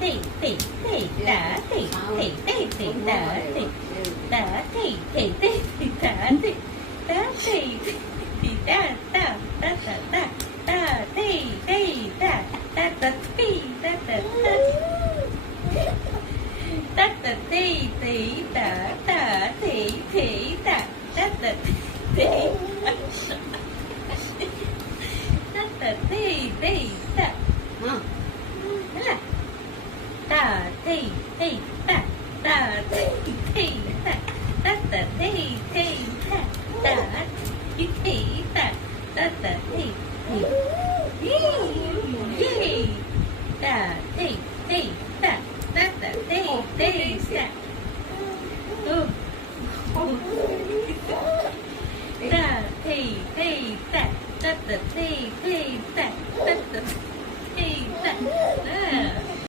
tị tị tị tả tị tị tị tị tả tị tả tị tị tị tị tả tị tả tị tị tả tả tả tả tả tả tị tị tả tả tả tị tả tả tả tả tả tị tị tả tả tị tị tả tả tả tị tả tị tị tả Thế là tả tị tị tả tả tị tị